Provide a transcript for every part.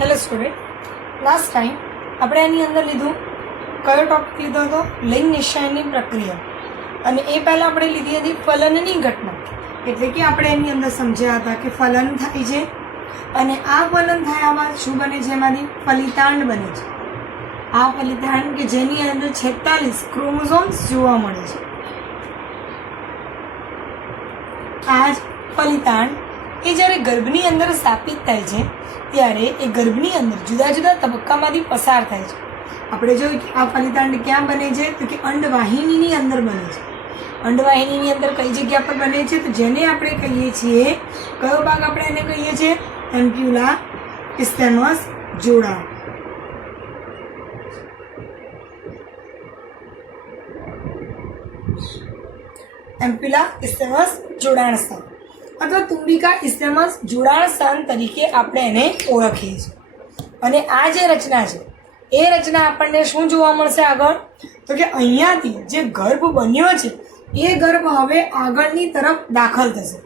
Hello student, last time આપણે એની અંદર લીધું કયો ટોપિક લીધો હતો? લિંગ નિશ્ચયની પ્રક્રિયા. અને એ પહેલાં આપણે લીધી હતી ફલનની ઘટના. એટલે કે આપણે એની અંદર સમજ્યા હતા કે ફલન થાય છે અને આ ફલન થયા બાદ શું બને છે? એમાંથી ફલિતાંડ બને છે. આ ફલિતાંડ કે જેની અંદર 46 ક્રોમોઝોમ્સ જોવા મળે છે. આ જ ફલિતાંડ એ જ્યારે ગર્ભની અંદર સ્થાપિત થાય છે ત્યારે એ ગર્ભની અંદર જુદા જુદા તબક્કામાંથી પસાર થાય છે. આપણે જોયું કે આ ફલિતાંડ ક્યાં બને છે? તો કે અંડવાહિનીની અંદર બને છે. અંડવાહિનીની અંદર કઈ જગ્યા પર બને છે? તો જેને આપણે કહીએ છીએ, કયો ભાગ આપણે એને કહીએ છીએ? એમ્પ્યુલા ઇસ્થેમસ જોડાણ. એમ્પ્યુલા ઇસ્થેમસ જોડાણ સ્થાન અથવા તુંબિકા ઇસ્થેમસ જોડાણ સ્થાન તરીકે આપણે એને ઓળખીએ છીએ. અને આ જે રચના છે એ રચના આપણને શું જોવા મળશે આગળ? તો કે અહીંયાથી જે ગર્ભ બન્યો છે એ ગર્ભ હવે આગળની તરફ દાખલ થશે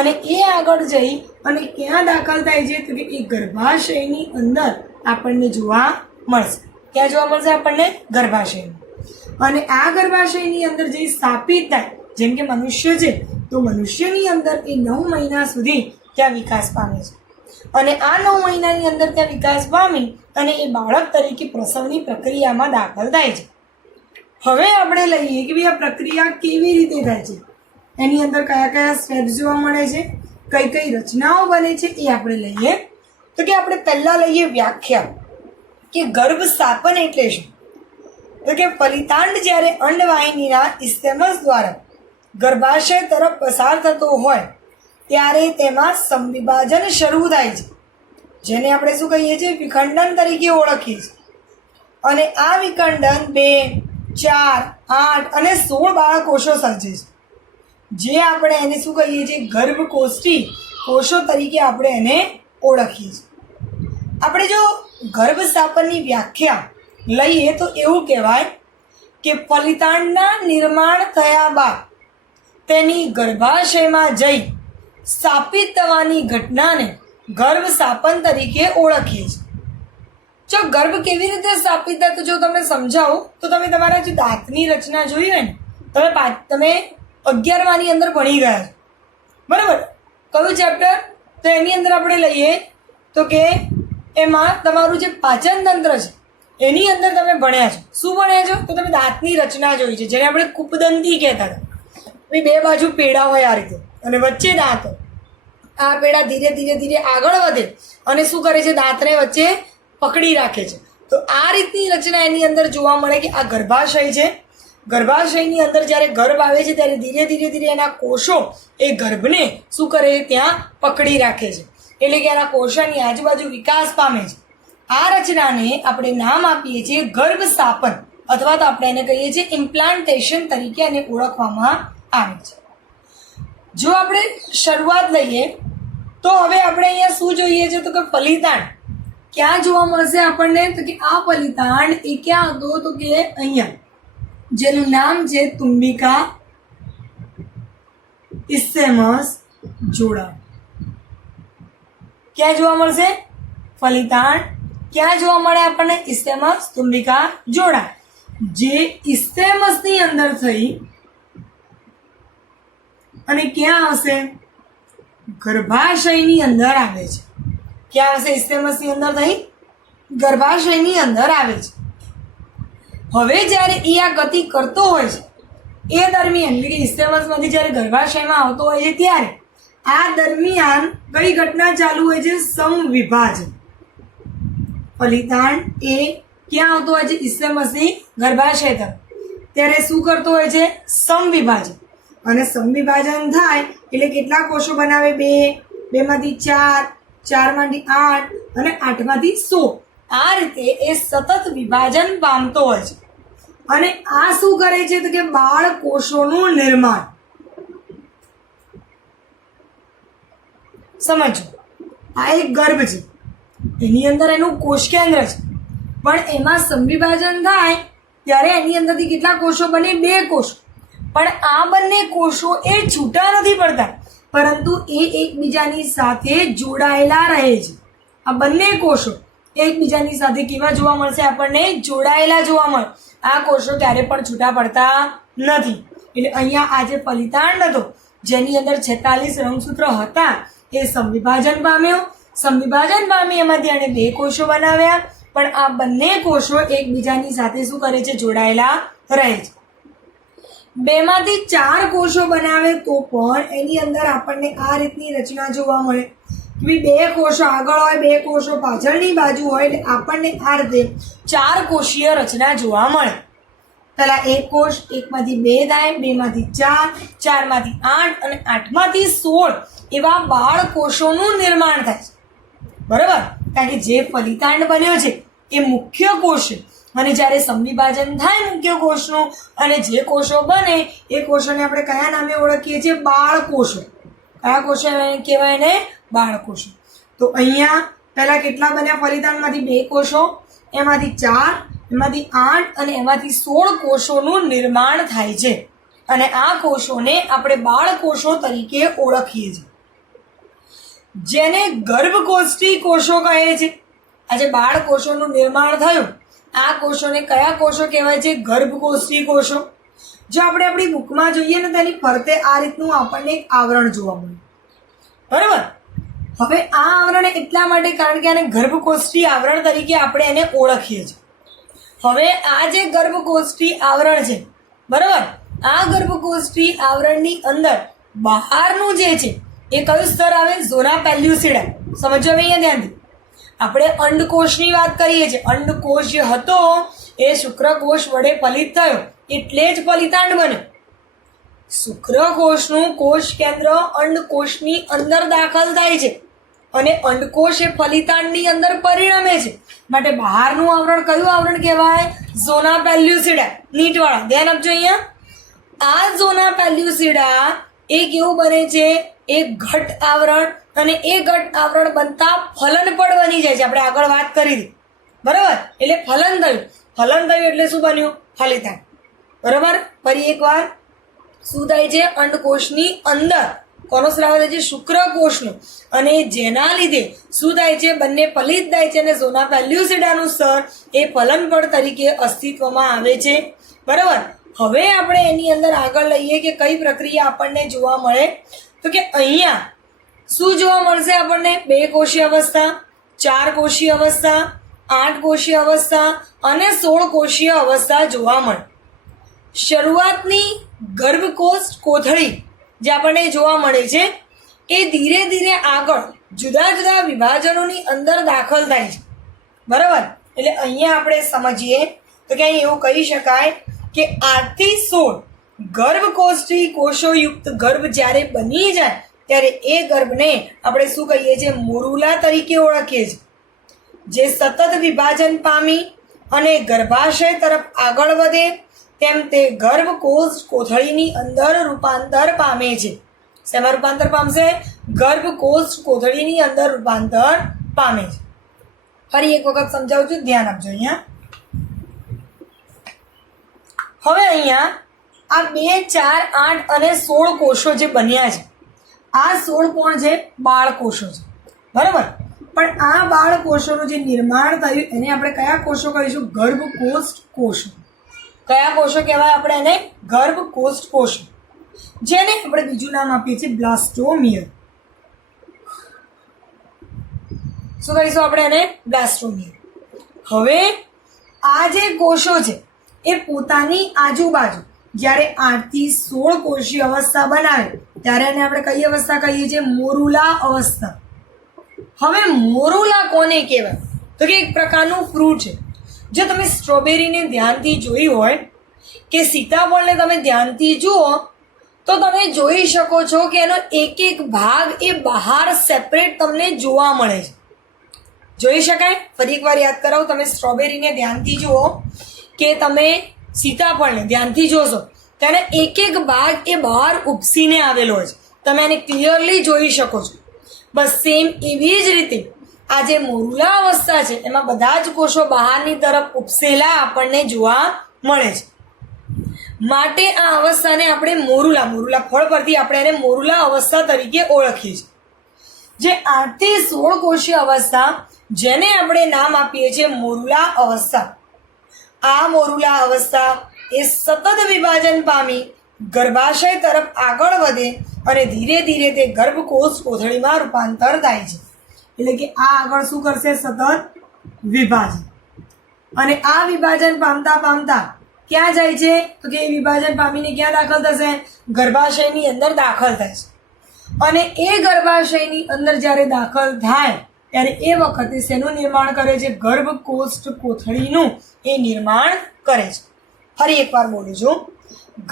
અને એ આગળ જઈ અને ક્યાં દાખલ થાય છે? તો કે એ ગર્ભાશયની અંદર આપણને જોવા મળશે. ક્યાં જોવા મળશે આપણને? ગર્ભાશયની. અને આ ગર્ભાશયની અંદર જે સ્થાપિત થાય, જેમ કે મનુષ્ય છે તો મનુષ્યની અંદર એ 9 મહિના સુધી ત્યાં વિકાસ પામે છે. અને આ 9 મહિનાની અંદર ત્યાં વિકાસ પામી અને એ બાળક તરીકે પ્રસવની પ્રક્રિયામાં દાખલ થાય છે. હવે આપણે લઈએ કે ભાઈ આ પ્રક્રિયા કેવી રીતે થાય છે, એની અંદર કયા કયા સ્ટેપ્સ જોવા મળે છે, કઈ કઈ રચનાઓ બને છે, એ આપણે લઈએ. તો કે આપણે પહેલાં લઈએ વ્યાખ્યા કે ગર્ભ સ્થાપન એટલે શું? તો કે ફલિતાંડ જ્યારે અંડવાહિનીના ઇસ્થેમસ દ્વારા ગર્ભાશય તરફ પસાર થતો હોય ત્યારે તેમાં સમવિભાજન શરૂ થાય છે, જેને આપણે શું કહીએ છીએ? વિખંડન તરીકે ઓળખીએ છીએ. અને આ વિખંડન 2, 4, 8 અને 16 બાળકોષો સર્જે છે, જે આપણે એને શું કહીએ છીએ? ગર્ભકોષ્ઠી કોષો તરીકે આપણે એને ઓળખીએ છીએ. આપણે જો ગર્ભ સ્થાપનની વ્યાખ્યા લઈએ તો એવું કહેવાય કે ફલિતાંડના નિર્માણ થયા બાદ તેની ગર્ભાશયમાં જઈ સ્થાપિત થવાની ઘટનાને ગર્ભ સ્થાપન તરીકે ઓળખીએ છીએ. જો ગર્ભ કેવી રીતે સ્થાપિત થાય તો જો તમને સમજાવું તો તમે તમારા જે દાંતની રચના જોઈ હોય ને, તમે 11માની અંદર ભણી ગયા છો, બરાબર? કયું ચેપ્ટર? તો એની અંદર આપણે લઈએ તો કે એમાં તમારું જે પાચન તંત્ર છે એની અંદર તમે ભણ્યા છો. શું ભણ્યા છો? તો તમે દાંતની રચના જોઈ છે, જેને આપણે કૂપદંતી કહેતા હતા. બે બાજુ પેડા હોય આ રીતે અને વચ્ચે દાંત હોય. આ પેડા ધીરે ધીરે ધીરે આગળ વધે અને શું કરે છે? દાંતને વચ્ચે પકડી રાખે છે. તો આ રીતની રચના એની અંદર જોવા મળે કે આ ગર્ભાશય છે. ગર્ભાશયની અંદર જ્યારે ગર્ભ આવે છે ત્યારે ધીરે ધીરે ધીરે એના કોષો એ ગર્ભને શું કરે? ત્યાં પકડી રાખે છે. એટલે કે એના કોષોની આજુબાજુ વિકાસ પામે છે. આ રચનાને આપણે નામ આપીએ છીએ ગર્ભ સ્થાપન અથવા તો આપણે એને કહીએ છીએ ઇમ્પ્લાન્ટેશન તરીકે એને ઓળખવામાં આવે છે. જો આપણે શરૂઆત લઈએ તો હવે આપણે અહીંયા શું જોઈએ છે? તો કે ફલિતાંડ ક્યાં જોવા મળશે આપણને? તો કે આ ફલિતાંડ એ ક્યાં હતો? તો કે અહીંયા, જેનું નામ છે તુંબિકા ઇસ્થેમસ જોડાણ. ક્યાં જોવા મળશે? ફલિતાંડ ક્યાં જોવા મળે આપણને? ઇસ્થેમસ તુંબિકા જોડાણ, જે ઇસ્થેમસની અંદર થઈ અને ક્યાં આવશે? ગર્ભાશયની અંદર આવે છે. ક્યાં આવશે? ઇસ્થેમસની અંદર થઈ ગર્ભાશયની અંદર આવે છે. હવે જ્યારે એ આ ગતિ કરતો હોય છે એ દરમિયાન, એટલે કે ઇસ્થેમસમાંથી જ્યારે ગર્ભાશયમાં આવતો હોય છે ત્યારે આ દરમિયાન કઈ ઘટના ચાલુ હોય છે? સમવિભાજન. ફલિતાંડ એ ક્યાં આવતો હોય છે? ઇસ્થેમસની ગર્ભાશય તરફ. ત્યારે શું કરતો હોય છે? સમવિભાજન. અને સમવિભાજન થાય એટલે કેટલા કોષો બનાવે? 2, 2માંથી 4, 4માંથી 8 અને 8માંથી 16. આ રીતે એ સતત વિભાજન પામતો હોય છે. અને આ શું કરે છે? તો કે બાળ કોષોનું નિર્માણ. સમજો, આ એક ગર્ભ છે, એની અંદર એનું કોષ કેન્દ્ર છે, પણ એમાં સમવિભાજન થાય ત્યારે એની અંદરથી કેટલા કોષો બને? 2 કોષો. પણ આ બંને કોષો એ છૂટા નથી પડતા, પરંતુ એ એકબીજાની સાથે જોડાયેલા રહે છે. આ બંને કોષો એકબીજાની સાથે કેવા જોવા મળશે? આપણને જોડાયેલા જોવા મળે. આ કોષો ક્યારે પણ છૂટા પડતા નથી. એટલે અહીંયા આ જે ફલિતાંડ હતો જેની અંદર 46 રંગસૂત્રો હતા એ સમવિભાજન પામ્યો. સમવિભાજન પામી એમાંથી આને 2 કોષો બનાવ્યા, પણ આ બંને કોષો એકબીજાની સાથે શું કરે છે? જોડાયેલા રહે છે. 2 માંથી 4 કોષો બનાવે તો પણ એની અંદર આપણને આ રીતની રચના જોવા મળે. 2 કોષો આગળ હોય, 2 કોષો પાછળની બાજુ હોય, એટલે આપણને આ રીતે 4 કોષીય રચના જોવા મળે. પેલા 1 કોષ, 1 માંથી 2 થાય, 2 માંથી 4, 4 માંથી 8 અને 8 માંથી 16 એવા બાળ કોષોનું નિર્માણ થાય છે. બરાબર? કારણ કે જે ફલિતાંડ બન્યો છે એ મુખ્ય કોષ છે, અને જ્યારે સમવિભાજન થાય મુખ્ય કોષનું અને જે કોષો બને એ કોષોને આપણે કયા નામે ઓળખીએ છીએ? બાળ કોષો. કયા કોષો કહેવાય ને? બાળ કોષો. તો અહીંયા પહેલા કેટલા બન્યા ફલિતાંડમાંથી? 2 કોષો, એમાંથી 4, એમાંથી 8 અને એમાંથી 16 કોષોનું નિર્માણ થાય છે, અને આ કોષોને આપણે બાળ કોષો તરીકે ઓળખીએ છીએ, જેને ગર્ભકોષ્ઠી કોષો કહે છે. આજે બાળ કોષોનું નિર્માણ થયું, આ કોષોને કયા કોષો કહેવાય છે? ગર્ભકોષ્ઠી કોષો. જો આપણે આપણી બુકમાં જોઈએ ને તેની ફરતે આ રીતનું આપણને એક આવરણ જોવા મળે. બરાબર? હવે આ આવરણ એટલા માટે કારણ કે આને ગર્ભકોષ્ઠી આવરણ તરીકે આપણે એને ઓળખીએ છીએ. હવે આ જે ગર્ભકોષ્ઠી આવરણ છે, બરાબર, આ ગર્ભકોષ્ઠી આવરણની અંદર બહારનું જે છે એ કયું સ્તર આવે? ઝોના પેલ્યુસિડા. સમજો અહીંયા ધ્યાનથી. આપણે અંડકોષની વાત કરીએ છીએ. અંડકોષ જે હતો એ શુક્રકોષ વડે ફલિત થયો એટલે જ ફલિતાંડ બન્યો. શુક્રકોષનું કોષ કેન્દ્ર અંડકોષની અંદર દાખલ થાય છે અને અંડકોષ એ ફલિતાંડની અંદર પરિણમે છે. માટે બહારનું આવરણ કયું આવરણ કહેવાય? ઝોના પેલ્યુસિડા. નીટવાળા ધ્યાન આપજો અહીંયા. આ ઝોના પેલ્યુસિડા એ કેવું બને છે? એક ઘટ આવરણ, અને એ ઘટ આવરણ બનતા ફલન પણ બની જાય છે. આપણે આગળ વાત કરી હતી. બરાબર? એટલે ફલન થયું. ફલન થયું એટલે શું બન્યું? ફલિતાંડ. બરાબર? ફરી એકવાર શું થાય છે? અંડકોષની અંદર કોનો સ્રાવ થાય છે? શુક્રકોષનો. અને જેના લીધે શું થાય છે? બંને ફલિત થાય છે અને ઝોના પેલ્યુસિડાનું સ્તર એ ફલનપળ તરીકે અસ્તિત્વમાં આવે છે. બરાબર? હવે આપણે એની અંદર આગળ લઈએ કે કઈ પ્રક્રિયા આપણને જોવા મળે. તો કે અહીંયા શું જોવા મળશે આપણને? 2 કોષીય અવસ્થા, 4 કોષીય અવસ્થા, 8 કોષીય અવસ્થા અને 16 કોષીય અવસ્થા જોવા મળે. શરૂઆતની ગર્ભકોષ કોથળી જે આપણને જોવા મળે છે એ ધીરે ધીરે આગળ જુદા જુદા વિભાજનોની અંદર દાખલ થાય છે. બરાબર? એટલે અહીંયા આપણે સમજીએ તો કે અહીં એવું કહી શકાય કે 8 થી 16 ગર્ભકોષ્ઠી કોષોયુક્ત ગર્ભ જ્યારે બની જાય ત્યારે એ ગર્ભને આપણે શું કહીએ છીએ? મોરુલા તરીકે ઓળખીએ છીએ. જે સતત વિભાજન પામી અને ગર્ભાશય તરફ આગળ વધે તેમ તે ગર્ભકોષ કોથળીની અંદર રૂપાંતર પામે છે. શેમાં રૂપાંતર પામશે? ગર્ભકોષ કોથળીની અંદર રૂપાંતર પામે છે. ફરી એક વખત સમજાવું છું, ધ્યાન આપજો અહીંયા. હવે અહીંયા આ 2, 4, 8 અને 16 કોષો જે બન્યા છે, આ 16 કોણ છે? બાળ કોષો છે. બરાબર? પણ આ બાળ કોષોનું જે નિર્માણ થયું એને આપણે કયા કોષો કહીશું? ગર્ભકોષ્ઠ કોષો. કયા કોષો કહેવાય આપણે એને? ગર્ભકોષ્ઠ કોષો. જેને આપણે બીજું નામ આપીએ છીએ બ્લાસ્ટોમિયર. શું કહીશું આપણે એને? બ્લાસ્ટોમિયર. હવે આ જે કોષો છે એ પોતાની આજુબાજુ જ્યારે 8 થી 16 કોષીય અવસ્થા બનાવે ત્યારે એને આપણે કઈ અવસ્થા કહીએ છીએ? મોરુલા અવસ્થા. હવે મોરુલા કોને કહેવાય? તો કે એક પ્રકારનું ફ્રૂટ છે. જો તમે સ્ટ્રોબેરીને ધ્યાનથી જોઈ હોય કે સીતાફળને તમે ધ્યાનથી જુઓ તો તમે જોઈ શકો છો કે એનો એક એક ભાગ એ બહાર સેપરેટ તમને જોવા મળે છે. જોઈ શકાય? ફરી એકવાર યાદ કરાવું. તમે સ્ટ્રોબેરીને ધ્યાનથી જુઓ કે તમે સીતાફળને ધ્યાનથી જોશો તેને એક એક ભાગ એ બહાર ઉપસીને આવેલો હોય છે. તમે એને ક્લિયરલી જોઈ શકો છો. બસ સેમ એવી જ રીતે આ જે મોરુલા અવસ્થા છે એમાં બધા જ કોષો બહારની તરફ ઉપસેલા આપણને જોવા મળે છે. માટે આ અવસ્થાને આપણે મોરુલા ફળ પરથી આપણે એને મોરુલા અવસ્થા તરીકે ઓળખીએ છીએ. જે 8 થી 16 કોષીય અવસ્થા જેને આપણે નામ આપીએ છીએ મોરુલા અવસ્થા. આ મોરુલા અવસ્થા એ સતત વિભાજન પામી ગર્ભાશય તરફ આગળ વધે અને ધીરે ધીરે તે ગર્ભકોષ કોથળીમાં રૂપાંતર થાય છે. એટલે કે આ આગળ શું કરશે? સતત વિભાજન. અને આ વિભાજન પામતા પામતા ક્યાં જાય છે? તો કે વિભાજન પામીને ક્યાં દાખલ થશે? ગર્ભાશયની અંદર દાખલ થાય છે. અને એ ગર્ભાશયની અંદર જ્યારે દાખલ થાય ત્યારે એ વખતે શેનું નિર્માણ કરે છે? ગર્ભકોષ્ઠ કોથળીનું એ નિર્માણ કરે છે. ફરી એકવાર બોલું છું.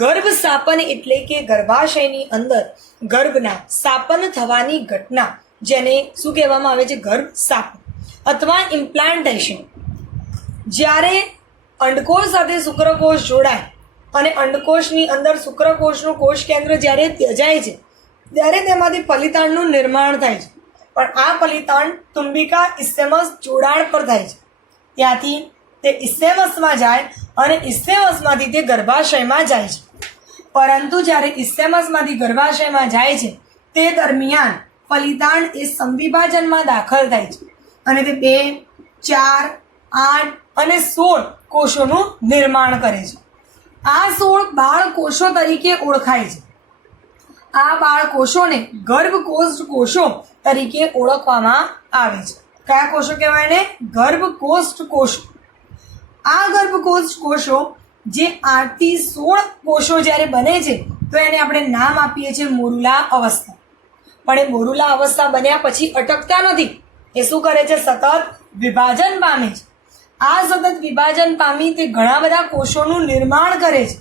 ગર્ભ સ્થાપન એટલે કે ગર્ભાશયની અંદર ગર્ભના સ્થાપન થવાની ઘટના, જેને શું કહેવામાં આવે છે? ગર્ભ સ્થાપન અથવા ઇમ્પ્લાન્ટેશન. જ્યારે અંડકોષ સાથે શુક્રકોષ જોડાય અને અંડકોષની અંદર શુક્રકોષનું કોષ કેન્દ્ર જ્યારે ત્યજાય છે ત્યારે તેમાંથી ફલિતાંડનું નિર્માણ થાય છે. પણ આ ફલિતાંડ તુંબિકા ઇસ્થેમસ જોડાણ પર થાય છે. ત્યાંથી તે ઇસ્થેમસમાં જાય અને ઇસ્થેમસમાંથી તે ગર્ભાશયમાં જાય છે. પરંતુ જ્યારે ઇસ્થેમસમાંથી ગર્ભાશયમાં જાય છે તે દરમિયાન ફલિતાંડ એ સંવિભાજનમાં દાખલ થાય છે અને તે 2, 4, 8 અને 16 કોષોનું નિર્માણ કરે છે. આ 16 બાળકોષો તરીકે ઓળખાય છે. આ બાળકોષોને ગર્ભકોષ્ઠ કોષો તરીકે ઓળખવામાં આવે છે. કયા કોષો કહેવાય ને? ગર્ભકોષ્ઠ કોષો. આ ગર્ભકોષ્ઠ કોષો જે 8 થી 16 કોષો જ્યારે બને છે તો એને આપણે નામ આપીએ છીએ મોરુલા અવસ્થા. પણ એ મોરુલા અવસ્થા બન્યા પછી અટકતા નથી. એ શું કરે છે? સતત વિભાજન પામે છે. આ સતત વિભાજન પામી તે ઘણા બધા કોષોનું નિર્માણ કરે છે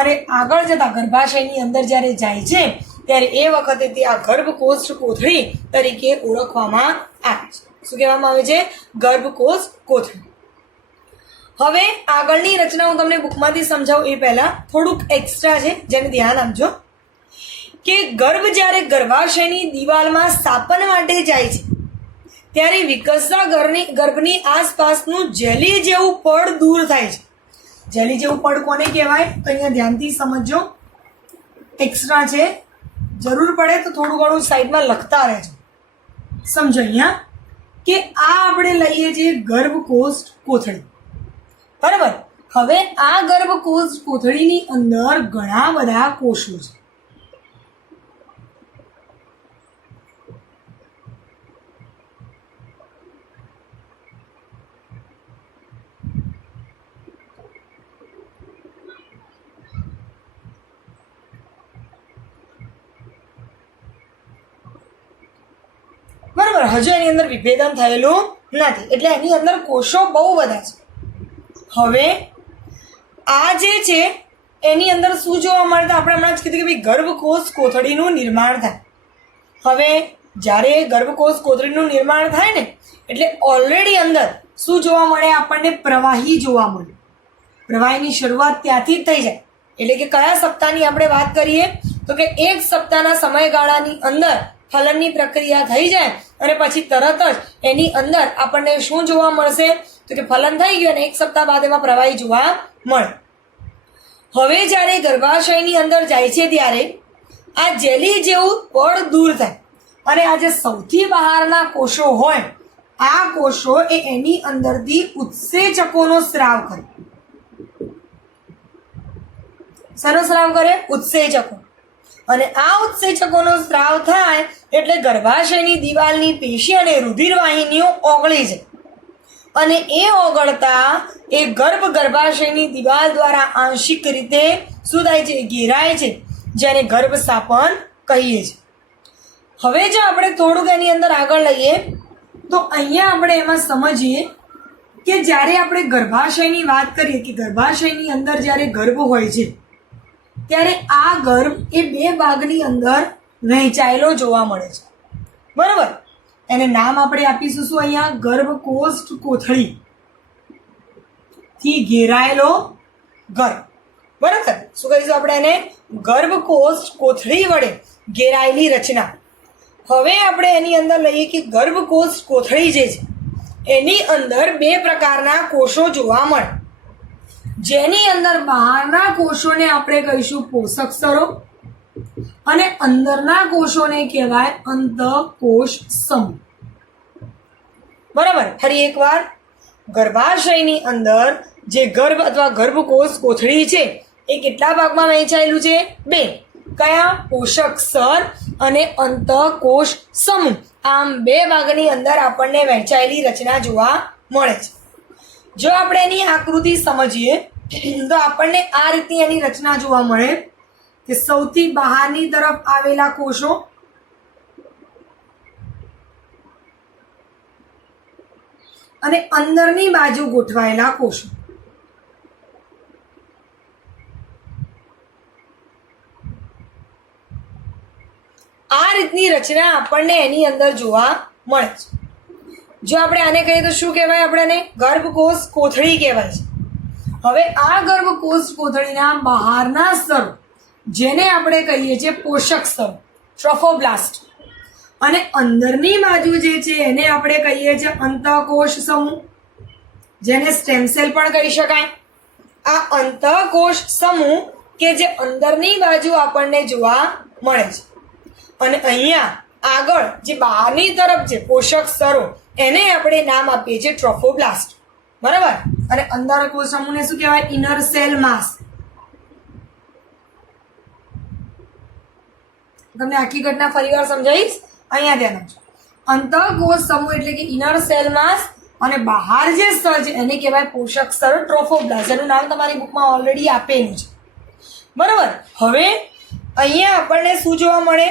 અને આગળ જતા ગર્ભાશયની અંદર જ્યારે જાય છે ત્યારે એ વખતે તે આ ગર્ભકોષ્ઠ કોથળી તરીકે ઓળખવામાં આવે છે. શું કહેવામાં આવે છે? ગર્ભકોષ કોથળી. હવે આગળની રચના હું તમને બુકમાંથી સમજાવું એ પહેલા થોડુંક એક્સ્ટ્રા છે જેને ધ્યાન આપજો કે ગર્ભ જ્યારે ગર્ભાશયની દિવાલમાં સ્થાપન માટે જાય છે ત્યારે વિકસતા ગર્ભની આસપાસનું જેલી જેવું પડ દૂર થાય છે. જેલી જેવું પડ કોને કહેવાય? તો અહીંયા ધ્યાનથી સમજજો. એક્સ્ટ્રા છે, જરૂર પડે તો થોડું ઘણું સાઈડમાં લખતા રહેજો. સમજો અહીંયા કે આ આપણે લઈએ છીએ ગર્ભકોષ્ઠ કોથળી. બરાબર. હવે આ ગર્ભકોષ્ઠ કોથળીની અંદર ઘણા બધા કોષો છે. બરાબર. હજુ એની અંદર વિભેદન થયેલું નથી એટલે એની અંદર કોષો બહુ બધા છે. હવે આ જે છે એની અંદર શું જોવા મળે? આપણે હમણાં જ કીધું કે ભાઈ ગર્ભકોષ કોથળીનું નિર્માણ થાય. હવે જ્યારે ગર્ભકોષ કોથળીનું નિર્માણ થાય ને એટલે ઓલરેડી અંદર શું જોવા મળે? આપણને પ્રવાહી જોવા મળે. પ્રવાહીની શરૂઆત ત્યાંથી જ થઈ જાય. એટલે કે કયા સપ્તાહની આપણે વાત કરીએ? તો કે 1 સપ્તાહના સમયગાળાની અંદર ફલનની પ્રક્રિયા થઈ જાય અને પછી તરત જ એની અંદર આપણને શું જોવા મળશે? તો કે ફલન થઈ ગયું અને 1 સપ્તાહ બાદ એમાં પ્રવાહી જોવા મળે. હવે જ્યારે ગર્ભાશયની અંદર જાય છે ત્યારે આ જેલી જેવું પડ દૂર થાય અને આ જે સૌથી બહારના કોષો હોય આ કોષો એ એની અંદરથી ઉત્સેચકોનો સ્રાવ કરે. શેનો સ્રાવ કરે? ઉત્સેચકો. અને આ ઉત્સેચકોનો સ્રાવ થાય એટલે ગર્ભાશયની દિવાલની પેશી અને રુધિર વાહિનીઓ ઓગળી જાય અને એ ઓગળતા એ ગર્ભાશયની દિવાલ દ્વારા આંશિક રીતે શું થાય છે? ઘેરાય છે, જેને ગર્ભ સ્થાપન કહીએ છીએ. હવે જો આપણે થોડુંક એની અંદર આગળ લઈએ તો અહીંયા આપણે એમાં સમજીએ કે જ્યારે આપણે ગર્ભાશયની વાત કરીએ કે ગર્ભાશયની અંદર જ્યારે ગર્ભ હોય છે ત્યારે આ ગર્ભ એ 2 ભાગની અંદર વહેંચાયેલો જોવા મળે છે. બરાબર. એને નામ આપણે આપીશું શું? અહીંયા ગર્ભકોષ્ઠ કોથળી થી ઘેરાયેલો ગર્ભ. બરાબર. શું કહીશું આપણે એને? ગર્ભકોષ્ઠ કોથળી વડે ઘેરાયેલી રચના. હવે આપણે એની અંદર લઈએ કે ગર્ભકોષ્ઠ કોથળી જે છે એની અંદર 2 પ્રકારના કોષો જોવા મળે. જેની અંદર બહારના કોષોને આપણે કહીશું પોષક સ્તરો અને અંદરના કોષોને કહેવાય અંતઃકોષ સમૂહ. બરાબર. ફરી એકવાર, ગર્ભાશયની અંદર જે ગર્ભ અથવા ગર્ભકોષ કોથળી છે એ કેટલા ભાગમાં વહેંચાયેલું છે? 2. કયા? પોષક સ્તર અને અંતઃકોષ સમૂહ. આમ 2 ભાગની અંદર આપણને વહેંચાયેલી રચના જોવા મળે છે. જો આપણે એની આકૃતિ સમજીએ તો આપણને આ રીતની એની રચના જોવા મળે કે સૌથી બહારની તરફ આવેલા કોષો અને અંદરની બાજુ ગોઠવાયેલા કોષો. આ રીતની રચના આપણને એની અંદર જોવા મળે છે. જો આપણે આને કહીએ તો શું કહેવાય? આપણે આને ગર્ભકોષ કોથળી કહેવાય છે. હવે આ ગર્ભકોષ કોથળીના બહારના સ્તરો જેને આપણે કહીએ છીએ પોષક સ્તરો, ટ્રોફોબ્લાસ્ટ, અને અંદરની બાજુ જે છે એને આપણે કહીએ છીએ અંતઃકોષ સમૂહ, જેને સ્ટેમ સેલ પણ કહી શકાય. આ અંતઃકોષ સમૂહ કે જે અંદરની બાજુ આપણને જોવા મળે છે. અને અહીંયા આગળ જે બહારની તરફ છે પોષક સ્તરો એને આપણે નામ આપીએ છીએ ટ્રોફોબ્લાસ્ટ. બરાબર. અને અંતઃકોષ સમૂહને શું કહેવાય? ઇનર સેલ માસ. તમને આખી ઘટના ફરીવાર સમજાવીશ, અહીંયા ધ્યાન આપજો. અંતઃકોષ સમૂહ એટલે કે ઇનર સેલ માસ, અને બહાર જે સ્તર છે એને કહેવાય પોષક સ્તર, ટ્રોફોબ્લાસ્ટ. એનું નામ તમારી બુકમાં ઓલરેડી આપેલું છે. બરાબર. હવે અહીંયા આપણને શું જોવા મળે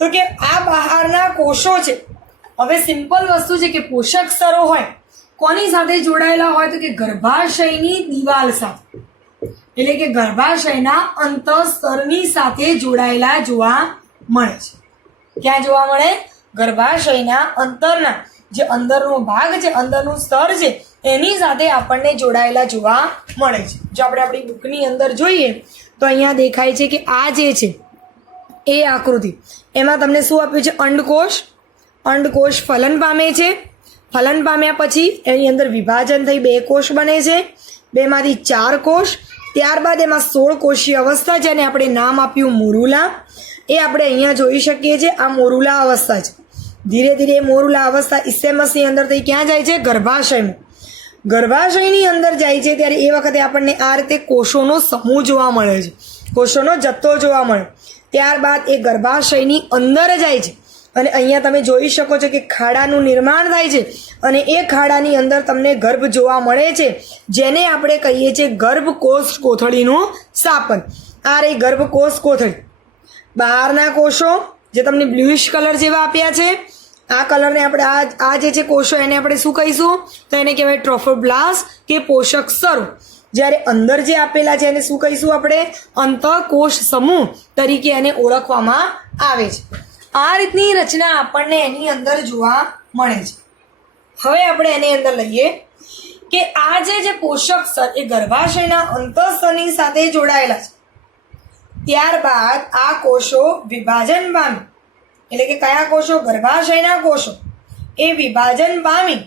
તો કે આ બહારના કોષો છે. હવે સિમ્પલ વસ્તુ છે કે પોષક સ્તરો હોય કોની સાથે જોડાયેલા હોય તો કે ગર્ભાશયની દિવાલ સાથે, એટલે કે ગર્ભાશયના અંતઃસ્તરની સાથે જોડાયેલા જોવા મળે છે. ક્યાં જોવા મળે? ગર્ભાશયના અંતરના જે અંદરનો ભાગ છે, અંદરનું સ્તર છે એની સાથે આપણને જોડાયેલા જોવા મળે છે. જો આપણે આપણી બુકની અંદર જોઈએ તો અહીંયા દેખાય છે કે આ જે છે એ આકૃતિ, એમાં તમને શું આપ્યું છે? અંડકોષ. અંડકોષ ફલન પામે છે. ફલન પામ્યા પછી એની અંદર વિભાજન થઈ 2 કોષ બને છે. 2 માંથી 4 કોષ. ત્યારબાદ એમાં 16 કોષીય અવસ્થા છે અને આપણે નામ આપ્યું મોરુલા. એ આપણે અહીંયા જોઈ શકીએ છીએ. આ મોરુલા અવસ્થા છે. ધીરે ધીરે મોરુલા અવસ્થા ઇસ્થેમસની અંદર થઈ ક્યાં જાય છે? ગર્ભાશયમાં. ગર્ભાશયની અંદર જાય છે ત્યારે એ વખતે આપણને આ રીતે કોષોનો સમૂહ જોવા મળે છે, કોષોનો જથ્થો જોવા મળે. ત્યારબાદ એ ગર્ભાશયની અંદર જાય છે અને અહીંયા તમે જોઈ શકો છો કે ખાડાનું નિર્માણ થાય છે અને એ ખાડાની અંદર તમને ગર્ભ જોવા મળે છે, જેને આપણે કહીએ છીએ ગર્ભકોષ કોથળીનું સ્થાપન. આ રહી ગર્ભકોષ કોથળી. બહારના કોષો જે તમને બ્લુઇશ કલર જેવા આપ્યા છે, આ કલરને આપણે આ જે છે કોષો એને આપણે શું કહીશું તો એને કહેવાય ટ્રોફોબ્લાસ્ટ કે પોષક સ્તરો. જ્યારે અંદર જે આપેલા છે એને શું કહીશું આપણે? અંતઃકોષ સમૂહ તરીકે એને ઓળખવામાં આવે છે. આ રીતની રચના આપણને એની અંદર જોવા મળે છે. હવે આપણે એની અંદર લઈએ કે આ જે પોષક સ્તર એ ગર્ભાશયના અંતઃસ્તરની સાથે જોડાયેલા છે. ત્યારબાદ આ કોષો વિભાજન પામી, એટલે કે કયા કોષો? ગર્ભાશયના કોષો. એ વિભાજન પામી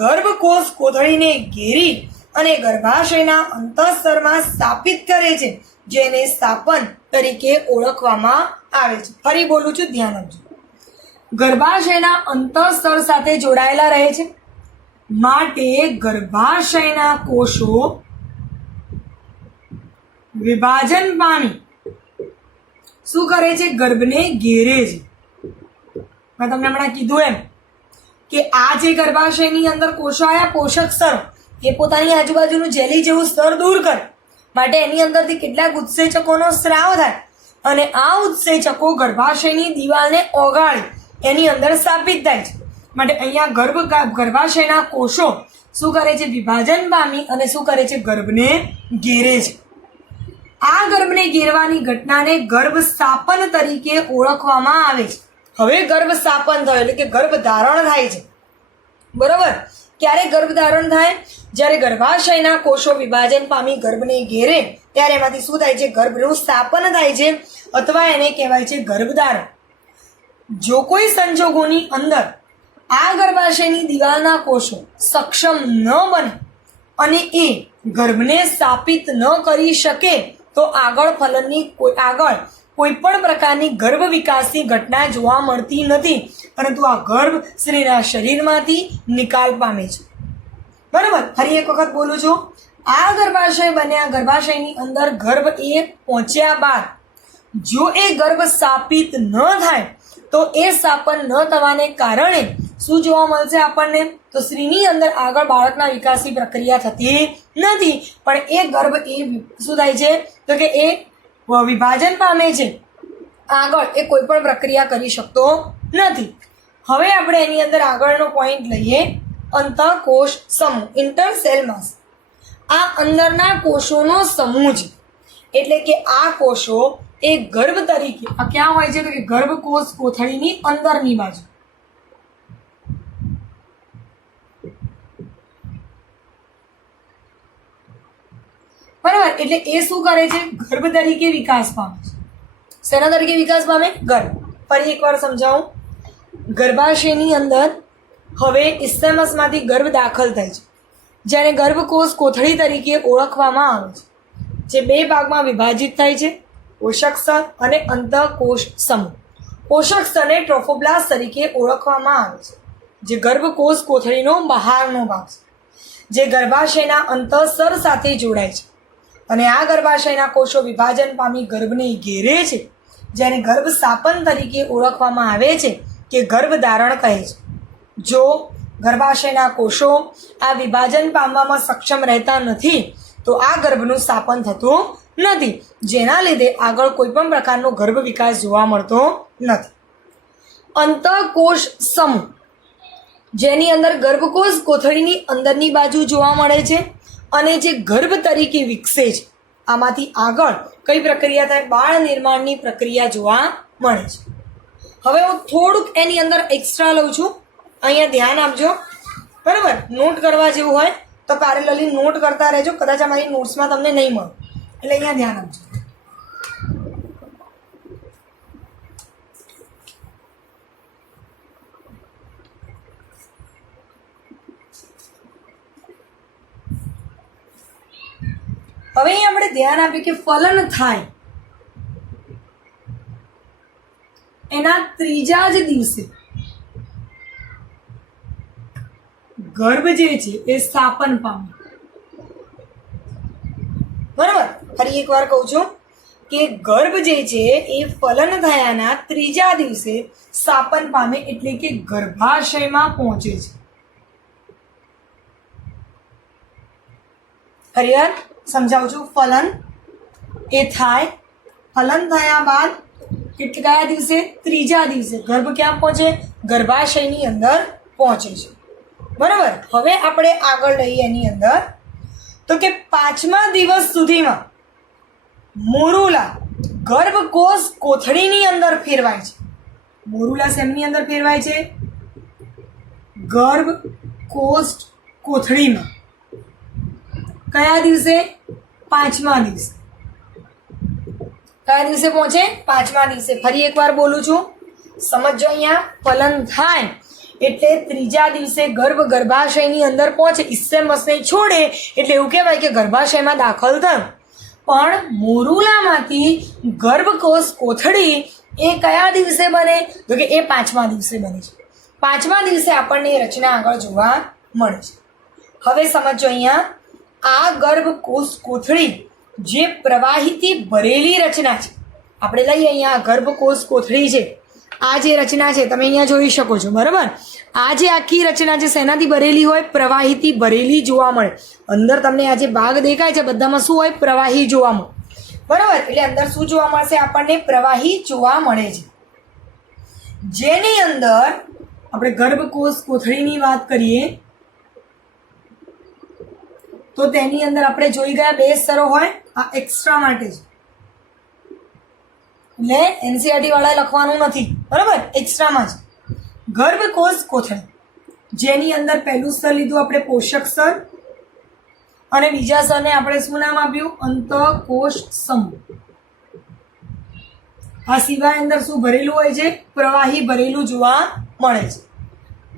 ગર્ભકોષ કોથળીને ઘેરી અને ગર્ભાશયના અંતઃસ્તરમાં સ્થાપિત કરે છે, જેને સ્થાપન તરીકે ઓળખવામાં આવે છે. ફરી બોલું છું, ધ્યાન આપજો. ગર્ભાશયના અંતઃસ્તર સાથે જોડાયેલા રહે છે માટે ગર્ભાશયના કોષો વિભાજન પામી શું કરે છે? ગર્ભને ઘેરે છે. મેં તમને હમણાં કીધું એમ કે આ જે ગર્ભાશયની અંદર કોષો આવ્યા પોષક સ્તર, એ પોતાની આજુબાજુનું જેલી જેવું સ્તર દૂર કરે માટે એની અંદરથી કેટલાક ઉત્સેચકોનો સ્રાવ થાય અને આ ઉત્સેચકો ગર્ભાશયની દિવાલને ઓગાળી એની અંદર સ્થાપિત થાય છે. માટે અહીંયા ગર્ભાશયના કોષો શું કરે છે? વિભાજન પામી અને શું કરે છે? ગર્ભને ઘેરે છે. આ ગર્ભને ઘેરવાની ઘટનાને ગર્ભ સ્થાપન તરીકે ઓળખવામાં આવે છે. હવે ગર્ભ સ્થાપન થયું એટલે કે ગર્ભ ધારણ થાય છે. બરોબર. ક્યારે ગર્ભ ધારણ થાય? જ્યારે ગર્ભાશયના કોષો વિભાજન પામી ગર્ભને ઘેરે ત્યારે એમાંથી શું થાય છે? ગર્ભનું સ્થાપન થાય છે અથવા એને કહેવાય છે ગર્ભધારણ. જો કોઈ સંજોગોની અંદર આ ગર્ભાશયની દિવાલના કોષો સક્ષમ ન બને અને એ ગર્ભને સ્થાપિત ન કરી શકે તો આગળ કોઈ પણ પ્રકારની ગર્ભ વિકાસની ઘટના જોવા મળતી નથી, પરંતુ આ ગર્ભ સ્ત્રીના શરીરમાંથી નિકાલ પામે છે. બરાબર. ફરી એક વખત બોલું છું. આ ગર્ભાશય બન્યા, ગર્ભાશયની અંદર ગર્ભ એ પહોંચ્યા બાદ જો એ ગર્ભ સ્થાપિત ન થાય તો એ સ્થાપન ન થવાને કારણે શું જોવા મળશે આપણને? તો સ્ત્રીની અંદર આગળ બાળકના વિકાસની પ્રક્રિયા થતી નથી, પણ એ ગર્ભ એ શું થાય છે? તો કે એ વિભાજન પામે છે, આગળ એ કોઈ પણ પ્રક્રિયા કરી શકતો નથી. હવે આપણે એની અંદર આગળનો પોઈન્ટ લઈએ, અંતઃકોષ સમૂહ, ઇન્ટરસેલ માસ. આ અંદરના કોષોનો સમૂહ છે, એટલે કે આ કોષો એ ગર્ભ તરીકે આ ક્યાં હોય છે? તો કે ગર્ભકોષ કોથળીની અંદરની બાજુ. બરાબર. એટલે એ શું કરે છે? ગર્ભ તરીકે વિકાસ પામે છે. શેના તરીકે વિકાસ પામે? ગર્ભ. ફરી એકવાર સમજાવું. ગર્ભાશયની અંદર હવે ઇસ્થેમસમાંથી ગર્ભ દાખલ થાય છે, જેને ગર્ભકોષ કોથળી તરીકે ઓળખવામાં આવે છે, જે બે ભાગમાં વિભાજિત થાય છે, પોષક સ્તર અને અંતઃકોષ સમૂહ. પોષક સ્તરને ટ્રોફોબ્લાસ્ટ તરીકે ઓળખવામાં આવે છે, જે ગર્ભકોષ કોથળીનો બહારનો ભાગ છે, જે ગર્ભાશયના અંતઃસ્તર સાથે જોડાય છે, અને આ ગર્ભાશયના કોષો વિભાજન પામી ગર્ભને ઘેરે છે, જેને ગર્ભ સ્થાપન તરીકે ઓળખવામાં આવે છે કે ગર્ભ ધારણ કહે છે. જો ગર્ભાશયના કોષો આ વિભાજન પામવામાં સક્ષમ રહેતા નથી તો આ ગર્ભનું સ્થાપન થતું નથી, જેના લીધે આગળ કોઈ પણ પ્રકારનો ગર્ભ વિકાસ જોવા મળતો નથી. અંતઃકોષ સમૂહ, જેની અંદર ગર્ભકોષ કોથળીની અંદરની બાજુ જોવા મળે છે અને જે ગર્ભ તરીકે વિકસે છે, આમાંથી આગળ કઈ પ્રક્રિયા થાય? બાળ નિર્માણની પ્રક્રિયા જોવા મળે છે. હવે હું થોડુંક એની અંદર એક્સ્ટ્રા લઉં છું, અહીંયા ધ્યાન આપજો. બરાબર. નોટ કરવા જેવું હોય તો પેરેલલી નોટ કરતા રહેજો, કદાચ અમારી નોટ્સમાં તમને નહીં મળે, એટલે અહીંયા ધ્યાન આપજો. હવે અહીં આપણે ધ્યાન આપીએ કે ફલન થાય એના ત્રીજા જ દિવસે ગર્ભ જે છે એ સ્થાપન પામે. બરાબર. ફરી એકવાર કહું છું કે ગર્ભ જે છે એ ફલન થયાના ત્રીજા દિવસે સ્થાપન પામે, એટલે કે ગર્ભાશયમાં પહોંચે છે. હરિયાર સમજાવું છું. ફલન એ થાય, ફલન થયા બાદ કયા દિવસે? ત્રીજા દિવસે ગર્ભ ક્યાં પહોંચે? ગર્ભાશયની અંદર પહોંચે છે. બરાબર. હવે આપણે આગળ લઈએ એની અંદર, તો કે 5મા દિવસ સુધીમાં મોરુલા ગર્ભકોષ કોથળીની અંદર ફેરવાય છે. મોરુલા શેમની અંદર ફેરવાય છે? ગર્ભકોષ કોથળીમાં. કયા દિવસે? 5મા દિવસે. કયા દિવસે પહોંચે? 5મા દિવસે. ફરી એકવાર બોલું છું, સમજો. અહીંયા ફલન થાય એટલે ત્રીજા દિવસે ગર્ભ ગર્ભાશયની અંદર પહોંચે, ઇસ્થેમસને છોડે એટલે એવું કહેવાય કે ગર્ભાશયમાં દાખલ થયો. પણ મોરુલામાંથી ગર્ભકોષ કોથળી એ કયા દિવસે બને? તો કે એ 5મા દિવસે બને છે. 5મા દિવસે આપણને એ રચના આગળ જોવા મળે છે. હવે સમજો, અહીંયા આ ગર્ભકોષ કોથળી જે પ્રવાહીથી ભરેલી રચના છે, આપણે લઈએ અહીંયા ગર્ભકોષ કોથળી છે, આ જે રચના છે તમે અહીંયા જોઈ શકો છો. બરાબર. આ જે આખી રચના છે શેનાથી ભરેલી હોય? પ્રવાહીથી ભરેલી જોવા મળે. અંદર તમને આ જે ભાગ દેખાય છે બધામાં શું હોય? પ્રવાહી જોવા મળે. બરાબર. એટલે અંદર શું જોવા મળશે આપણને? પ્રવાહી જોવા મળે છે, જેની અંદર આપણે ગર્ભકોષ કોથળીની વાત કરીએ તો તેની અંદર આપણે જોઈ ગયા 2 સ્તરો હોય. આ એક્સ્ટ્રા માટે છે, એટલે એનસીઈઆરટી વાળા લખવાનું નથી. બરાબર. એક્સ્ટ્રામાં છે ગર્ભકોષ કોથળી, જેની અંદર પહેલું સ્તર લીધું આપણે પોષક સ્તર, અને બીજા સ્તરને આપણે શું નામ આપ્યું? અંતઃકોષ સમૂહ. આ સિવાય અંદર શું ભરેલું હોય છે? પ્રવાહી ભરેલું જોવા મળે છે.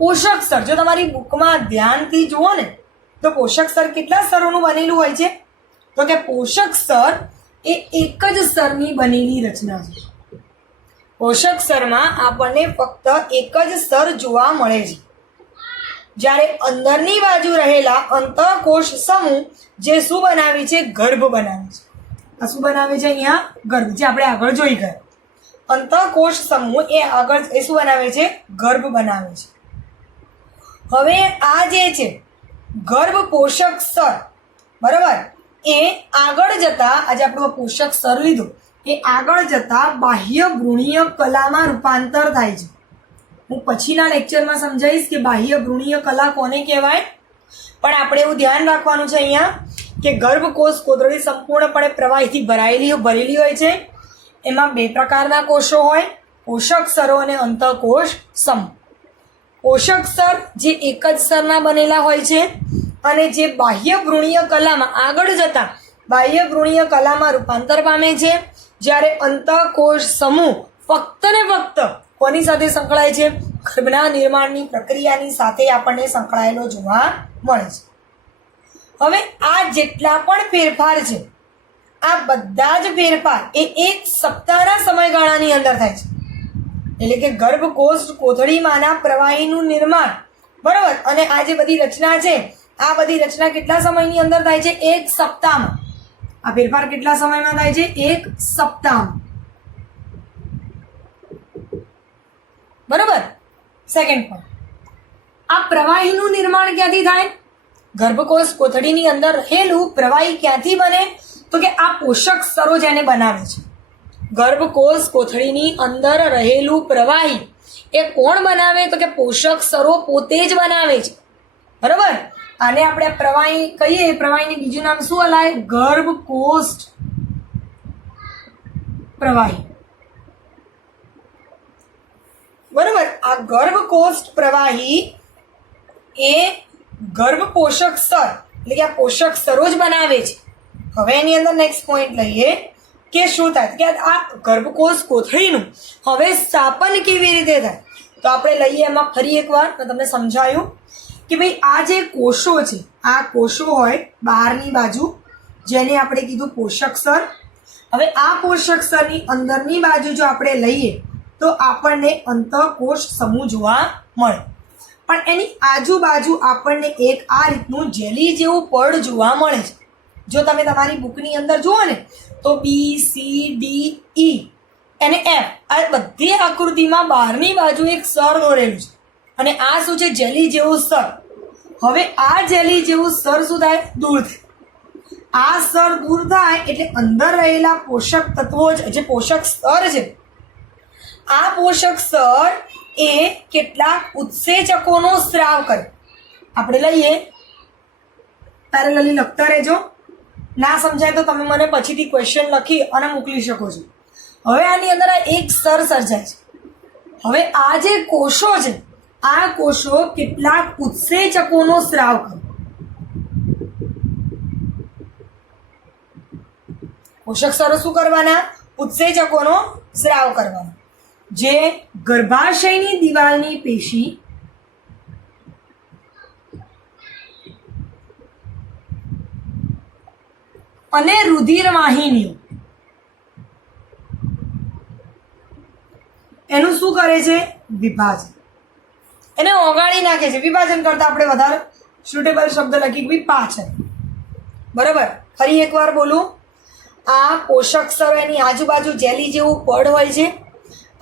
પોષક સ્તર, જો તમારી બુકમાં ધ્યાનથી જુઓ ને તો પોષક સ્તર કેટલા સ્તરોનું બનેલું હોય છે? તો કે પોષક સ્તર એ એક જ સ્તરની બનેલી રચના છે. પોષક સ્તરમાં આપણને ફક્ત એક જ સ્તર જોવા મળે છે. જ્યારે અંદરની બાજુ રહેલા અંતઃકોષ સમૂહ જે શું બનાવે છે? ગર્ભ બનાવે છે. આ શું બનાવે છે? અહીંયા ગર્ભ, જે આપણે આગળ જોઈ ગયા. અંતઃકોષ સમૂહ એ આગળ એ શું બનાવે છે? ગર્ભ બનાવે છે. હવે આ જે છે ગર્ભ પોષક સ્તર, બરાબર, એ આગળ જતા, આજે આપણું પોષક સ્તર લીધું, એ આગળ જતા બાહ્ય ભ્રૂણીય કલામાં રૂપાંતર થાય છે. હું પછીના લેક્ચરમાં સમજાવીશ કે બાહ્ય ભ્રૂણીય કલા કોને કહેવાય. પણ આપણે એવું ધ્યાન રાખવાનું છે અહીંયા કે ગર્ભકોષ કોથળી સંપૂર્ણપણે પ્રવાહીથી ભરેલી હોય છે. એમાં બે પ્રકારના કોષો હોય, પોષક સ્તરો અને અંતઃકોષ સમૂહ. પોષક સ્તર જે એક જ સ્તરના બનેલા હોય છે અને જે બાહ્ય ભ્રૂણીય કલામાં આગળ જતા બાહ્ય ભ્રૂણીય કલામાં રૂપાંતર પામે છે. જ્યારે અંતઃકોષ સમૂહ ફક્ત ને ફક્ત કોની સાથે સંકળાય છે? ગર્ભના નિર્માણની પ્રક્રિયાની સાથે આપણને સંકળાયેલો જોવા મળે છે. હવે આ જેટલા પણ ફેરફાર છે, આ બધા જ ફેરફાર એ એક સપ્તાહના સમયગાળાની અંદર થાય છે. એટલે કે ગર્ભકોષ કોથળીમાંના પ્રવાહીનું નિર્માણ, બરાબર, અને આ જે બધી રચના છે, આ બધી રચના કેટલા સમયની અંદર થાય છે? એક સપ્તાહમાં. આ ફેરફાર કેટલા સમયમાં થાય છે? એક સપ્તાહમાં. બરાબર. સેકન્ડ પોઈન્ટ, આ પ્રવાહીનું નિર્માણ ક્યાંથી થાય? ગર્ભકોષ કોથળીની અંદર રહેલું પ્રવાહી ક્યાંથી બને? તો કે આ પોષક સ્તરો જેને બનાવે છે. ગર્ભકોષ કોથળીની અંદર રહેલું પ્રવાહી એ કોણ બનાવે? તો કે પોષક સ્તરો પોતે જ બનાવે છે. બરાબર. આને આપણે પ્રવાહી કહીએ, પ્રવાહીનું બીજું નામ શું હલાય? ગર્ભકોષ પ્રવાહી. બરાબર. આ ગર્ભકોષ પ્રવાહી એ ગર્ભ પોષક સ્તર, એટલે કે આ પોષક સ્તરો જ બનાવે છે. હવે એની અંદર નેક્સ્ટ પોઈન્ટ લઈએ કે શું થાય કે આ ગર્ભકોષ કોથળીનું હવે સ્થાપન કેવી રીતે થાય. તો આપણે લઈએ એમાં ફરી એકવાર મેં તમને સમજાયું કે ભાઈ આ જે કોષો છે, આ કોષો હોય બહારની બાજુ, જેને આપણે કીધું પોષક સ્તર. હવે આ પોષક સ્તરની અંદરની બાજુ જો આપણે લઈએ તો આપણને અંતઃકોષ સમૂહ જોવા મળે. પણ એની આજુબાજુ આપણને એક આ રીતનું જેલી જેવું પડ જોવા મળે છે. જો તમે તમારી બુકની અંદર જુઓ ને તો BCDE અને F આ બધી આકૃતિમાં બહારની બાજુ એક સ્તર દોરેલું છે અને આ શું છે? જેલી જેવું સ્તર. હવે આ જેલી જેવું સ્તર શું થાય? દૂર થાય. આ સ્તર દૂર થાય એટલે અંદર રહેલા પોષક તત્વો, જે પોષક સ્તર છે, આ પોષક સ્તર એ કેટલાક ઉત્સેચકોનો સ્રાવ કરે. આપણે લઈએ, પેરેલલી લખતા રહેજો. ના સમજાય તો તમે મને પછીથી ક્વેશ્ચન લખી અને મોકલી શકો છો. હવે આની અંદર આ એક સ્તર સર્જાય છે. હવે આ જે કોષો છે, આ કોષો કેટલાક ઉત્સેચકોનો સ્રાવ કરે. પોષક સ્તરો શું કરવાના? ઉત્સેચકોનો સ્રાવ કરવાના, જે ગર્ભાશયની દિવાલની પેશી અને રુધિર વાહિનીઓ એનું શું કરે છે? વિભાજન. એને ઓગાળી નાખે છે. વિભાજન કરતા આપણે વધારે સુટેબલ શબ્દ લખી વિપાચન. બરાબર. ફરી એકવાર બોલું. આ પોષક સ્તરો એની આજુબાજુ જેલી જેવું પડ હોય છે.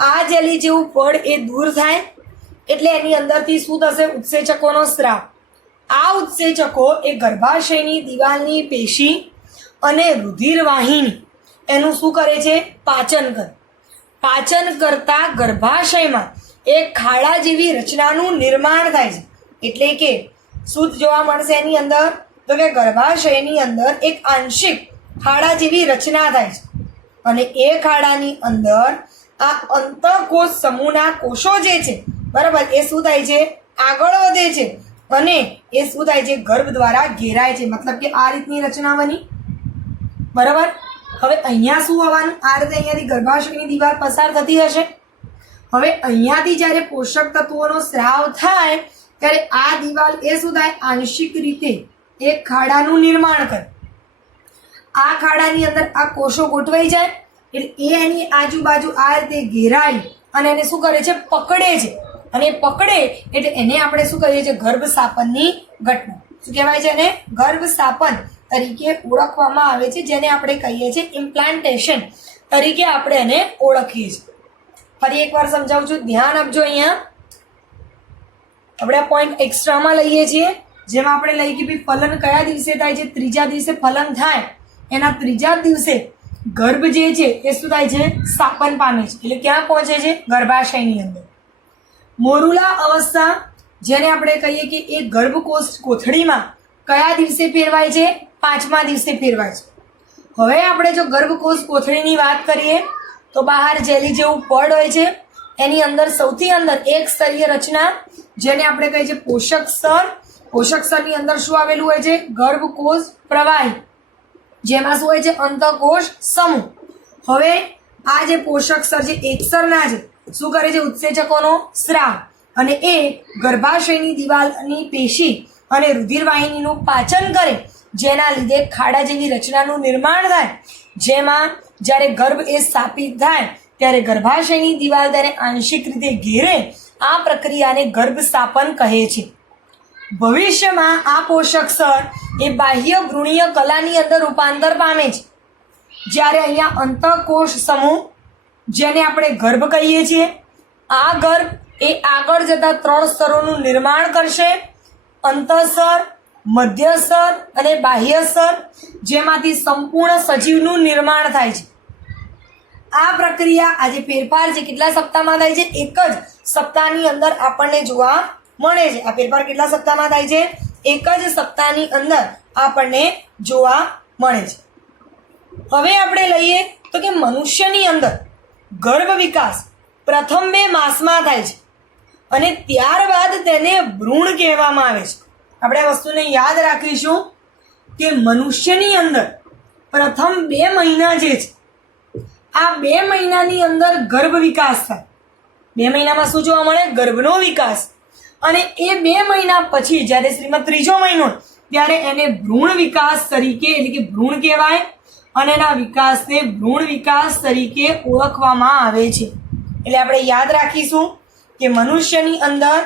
આ જેલી જેવું પડ એ દૂર થાય એટલે એની અંદરથી શું થશે? ઉત્સેચકોનો સ્રાવ. આ ઉત્સેચકો એ ગર્ભાશયની દિવાલની પેશી અને રુધિર વાહિની એનું શું કરે છે? પાચન કરે. પાચન કરતા ગર્ભાશયમાં એક ખાડા જેવી રચનાનું નિર્માણ થાય છે. એટલે કે શું જોવા મળશે એની અંદર? તો કે ગર્ભાશયની અંદર એક આંશિક ખાડા જેવી રચના થાય છે અને એ ખાડાની અંદર આ અંતઃકોષ સમૂહના કોષો જે છે, બરાબર, એ શું થાય છે? આગળ વધે છે અને એ શું થાય છે? ગર્ભ દ્વારા ઘેરાય છે. મતલબ કે આ રીતની રચના બની. બરાબર. હવે અહીંયા શું આવવાનું? આ રીતે અહીંયાથી ગર્ભાશયની દીવાલ પસાર થતી હશે. હવે અહીંયાથી જ્યારે પોષક તત્વોનો સ્રાવ થાય ત્યારે આ દીવાલ એ શું થાય? આંશિક રીતે એક ખાડાનું નિર્માણ કરે. આ ખાડાની અંદર આ કોષો ગોઠવાઈ જાય એટલે એ એની આજુબાજુ આ રીતે ઘેરાય અને એને શું કરે છે, પકડે છે. અને પકડે એટલે એને આપણે શું કહીએ છીએ, ગર્ભશાપનની ઘટના. શું કહેવાય છે? એને ગર્ભશાપન તરીકે ઓળખવામાં આવે છે, જેને આપણે કહીએ છીએ ઇમ્પ્લાન્ટેશન તરીકે આપણે એને ઓળખીએ છીએ. ફરી એકવાર સમજાવું છું, ધ્યાન આપજો. અહીંયા આપણે આ પોઈન્ટ એક્સ્ટ્રામાં લઈએ છીએ, જેમાં આપણે લઈએ કે ભાઈ ફલન કયા દિવસે થાય છે, ત્રીજા દિવસે ફલન થાય. એના ત્રીજા દિવસે ગર્ભ જે છે એ શું થાય છે, શાપન પામે છે. એટલે ક્યાં પહોંચે છે, ગર્ભાશયની અંદર. મોરુલા અવસ્થા જેને આપણે કહીએ કે એ ગર્ભકોષ કોથળીમાં કયા દિવસે ફેરવાય છે, 5મા દિવસે ફેરવાય છે. હવે આપણે જો ગર્ભકોષ કોથળીની વાત કરીએ તો બહાર જેલી જેવું પડ હોય છે, એની અંદર સૌથી અંદર એક સ્તરીય રચના જેને આપણે કહીએ છીએ પોષક સ્તર. પોષક સ્તરની અંદર શું આવેલું હોય છે, ગર્ભકોષ પ્રવાહી, જેમાં શું હોય છે, અંતઃકોષ સમૂહ. હવે આ જે પોષક સ્તર છે એક સ્તરના છે, શું કરે છે, ઉત્સેચકોનો સ્રાવ, અને એ ગર્ભાશયની દિવાલની પેશી અને રુધિરવાહિનીનું પાચન કરે, જેના લીધે ખાડા જેવી રચનાનું નિર્માણ થાય. જેમાં જ્યારે ગર્ભ એ સ્થાપિત થાય ત્યારે ગર્ભાશયની દિવાલ તેને આંશિક રીતે ઘેરે. આ પ્રક્રિયાને ગર્ભશાપન કહે છે. ભવિષ્યમાં આ પોષક સ્તર એ બાહ્ય ભ્રૂણીય કલાની અંદર રૂપાંતર પામે છે. જ્યારે અહીંયા અંતઃકોષ સમૂહ જેને આપણે ગર્ભ કહીએ છીએ, આ ગર્ભ એ આગળ જતા 3 સ્તરોનું નિર્માણ કરશે, અંતઃસ્તર, મધ્ય સ્તર અને બાહ્ય સ્તર, જેમાંથી સંપૂર્ણ સજીવનું નિર્માણ થાય છે. આ પ્રક્રિયા આજે ફેરફાર છે કેટલા સપ્તાહમાં થાય છે, એક જ સપ્તાહની અંદર આપણને જોવા મળે છે. આ ફેરફાર કેટલા સપ્તાહમાં થાય છે, એક જ સપ્તાહની અંદર આપણને જોવા મળે છે. હવે આપણે લઈએ તો કે મનુષ્યની અંદર ગર્ભ વિકાસ પ્રથમ 2 માસમાં થાય છે અને ત્યારબાદ તેને ભ્રૂણ કહેવામાં આવે છે. આપણે આ વસ્તુને યાદ રાખીશું કે મનુષ્યની અંદર પ્રથમ 2 મહિના જે છે, આ 2 મહિનાની અંદર ગર્ભ વિકાસ થાય. 2 મહિનામાં શું જોવા મળે, ગર્ભનો વિકાસ. અને એ 2 મહિના પછી જ્યારે શ્રીમદ 3જો મહિનો ત્યારે એને ભ્રૂણ વિકાસ તરીકે એટલે કે ભ્રૂણ કહેવાય અને એના વિકાસને ભ્રૂણ વિકાસ તરીકે ઓળખવામાં આવે છે. એટલે આપણે યાદ રાખીશું કે મનુષ્યની અંદર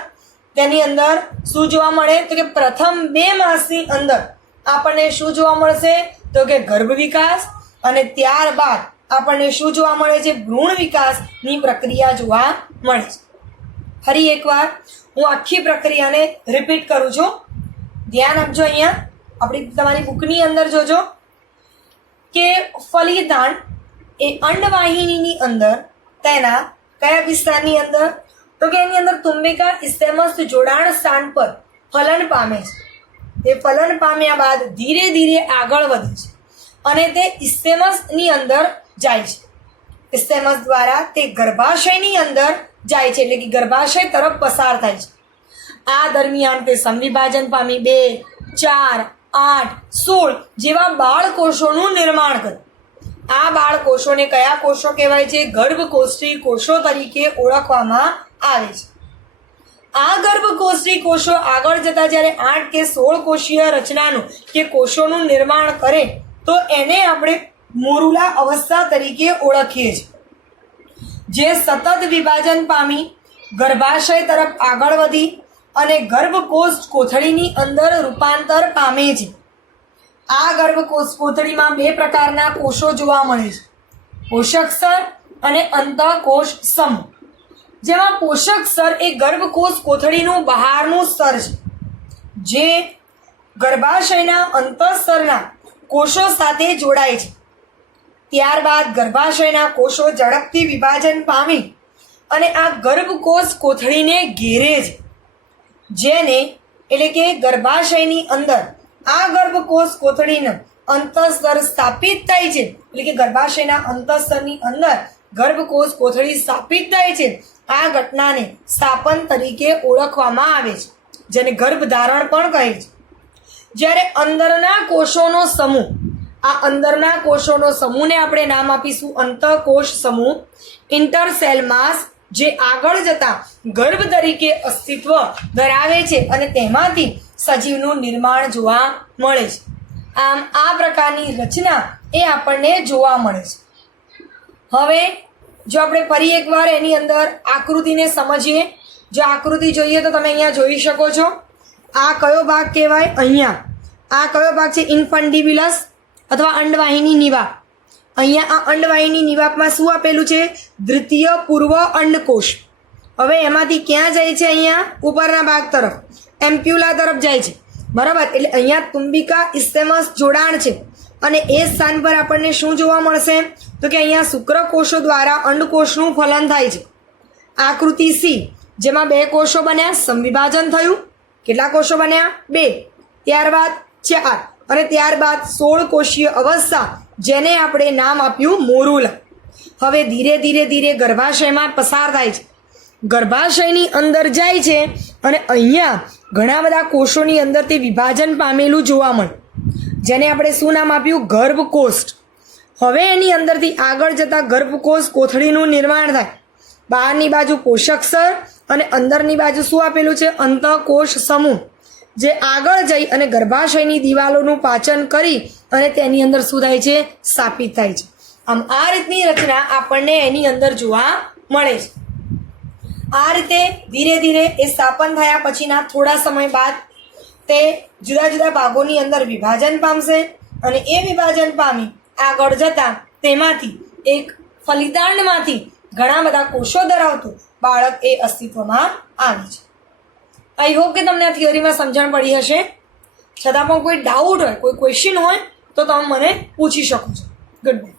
તેની અંદર શું જોવા મળે તો કે પ્રથમ 2 માસની અંદર આપણને શું જોવા મળશે તો કે ગર્ભ વિકાસ, અને ત્યારબાદ આપણને શું જોવા મળે છે, ભ્રૂણ વિકાસની પ્રક્રિયા જોવા મળે છે. ફરી એકવાર હું આખી પ્રક્રિયાને રિપીટ કરું છું, ધ્યાન આપજો. અહીંયા આપણી તમારી બુકની અંદર જોજો કે ફલિતાંડ એ અંડવાહિનીની અંદર તેના કયા વિસ્તારની અંદર તો કે એની અંદર તુંબિકા ઇસ્ટેમસ જોડાણ સ્થાન પર ફલન પામે છે. તે ફલન પામ્યા બાદ ધીરે ધીરે આગળ વધે છે અને તે ઇસ્ટેમસની અંદર જાય છે. ઇસ્ટેમસ દ્વારા તે ગર્ભાશયની અંદર જાય છે, એટલે કે ગર્ભાશય તરફ પસાર થાય છે. આ દરમિયાન તે સંવિભાજન પામી 2, 4, 8, 16 જેવા બાળકોષોનું નિર્માણ કરે. આ બાળકોષોને કયા કોષો કહેવાય છે, ગર્ભકોષ્ઠી કોષો તરીકે ઓળખવામાં આવે છે. આ ગર્ભકોષ્ઠી કોષો આગળ જતા જ્યારે 8 કે 16 કોષીય રચનાનું કે કોષોનું નિર્માણ કરે તો એને આપણે મોરુલા અવસ્થા તરીકે ઓળખીએ છીએ, જે સતત વિભાજન પામી ગર્ભાશય તરફ આગળ વધી અને ગર્ભકોષ કોથળીની અંદર રૂપાંતર પામે છે. આ ગર્ભકોષ કોથળીમાં 2 પ્રકારના કોષો જોવા મળે છે, પોષક સ્તર અને અંતઃકોષ સમૂહ. જેમાં પોષક સ્તર એ ગર્ભકોષ કોથળીનું બહારનું સ્તર છે, જે ગર્ભાશયના અંતઃસ્તરના કોષો સાથે જોડાય છે. ત્યારબાદ ગર્ભાશયના કોષો ઝડપથી વિભાજન પામી અને આ ગર્ભકોષ કોથળીને ઘેરે છે, જેને એટલે કે ગર્ભાશયની અંદર આ ગર્ભકોષ કોથળીનું અંતઃસ્તર સ્થાપિત થાય છે, એટલે કે ગર્ભાશયના અંતઃસ્તરની અંદર ગર્ભકોષ કોથળી સ્થાપિત થાય છે. આ ઘટનાને સ્થાપન તરીકે ઓળખવામાં આવે છે, જેને ગર્ભધારણ પણ કહે છે. જ્યારે અંદરના કોષોનો સમૂહ, આ અંદરના કોષોનો સમૂહને આપણે નામ આપીશું અંતઃકોષ સમૂહ, ઇન્ટરસેલ માસ, જે આગળ જતા ગર્ભ તરીકે અસ્તિત્વ ધરાવે છે અને તેમાંથી સજીવનું નિર્માણ જોવા મળે છે. આમ આ પ્રકારની રચના એ આપણને જોવા મળે છે. હવે જો આપણે ફરી એકવાર એની અંદર આકૃતિને સમજીએ. જો આકૃતિ જોઈએ તો તમે અહીંયા જોઈ શકો છો. આ કયો ભાગ કહેવાય? અહીંયા આ કયો ભાગ છે? ઇન્ફન્ડિબ્યુલસ અથવા અંડવાહિની નિવાપ. અહીંયા આ અંડવાહિની નિવાપમાં શું આપેલું છે? દ્વિતીય પૂર્વ અંડકોષ. હવે એમાંથી ક્યાં જાય છે? અહીંયા ઉપરના ભાગ તરફ એમ્પ્યુલા તરફ જાય છે, બરાબર. એટલે અહીંયા તુંબિકા ઇસ્થેમસ જોડાણ છે અને એ સ્થાન પર આપણને શું જોવા મળશે? તો કે અહીંયા શુક્રકોષો દ્વારા અંડકોષનું ફલન થાય છે. આકૃતિ સી, જેમાં 2 કોષો બન્યા, સમવિભાજન થયું. કેટલા કોષો બન્યા? 2. ત્યારબાદ 4 અને ત્યારબાદ 16 કોષીય અવસ્થા, જેને આપણે નામ આપ્યું મોરુલા. હવે ધીરે ધીરે ધીરે ગર્ભાશયમાં પસાર થાય છે. ગર્ભાશયની અંદર જાય છે અને અહીંયા ઘણા બધા કોષોની અંદર તે વિભાજન પામેલું જોવા મળે, જેને આપણે શું નામ આપ્યું? ગર્ભકોષ. હવે એની અંદરથી આગળ જતા ગર્ભકોષ કોથળીનું નિર્માણ થાય. બહારની બાજુ પોષક સ્તર અને અંદરની બાજુ શું આપેલું છે? અંતઃકોષ સમૂહ, જે આગળ જઈ અને ગર્ભાશયની દિવાલોનું પાચન કરી અને તેની અંદર શું થાય છે? સ્થાપિત થાય છે. આમ આ રીતની રચના આપણને એની અંદર જોવા મળે છે. આ રીતે ધીરે ધીરે એ સ્થાપન થયા પછીના થોડા સમય બાદ તે જુદા જુદા ભાગોની અંદર વિભાજન પામશે અને એ વિભાજન પામી આગળ જતાં તેમાંથી એક ફલિતાંડમાંથી ઘણા બધા કોષો ધરાવતું બાળક એ અસ્તિત્વમાં આવે છે. આઈ હોપ કે તમને આ થિયરીમાં સમજણ પડી હશે. છતાં પણ કોઈ ડાઉટ હોય, કોઈ ક્વેશ્ચન હોય તો તમે મને પૂછી શકો છો. Good bye.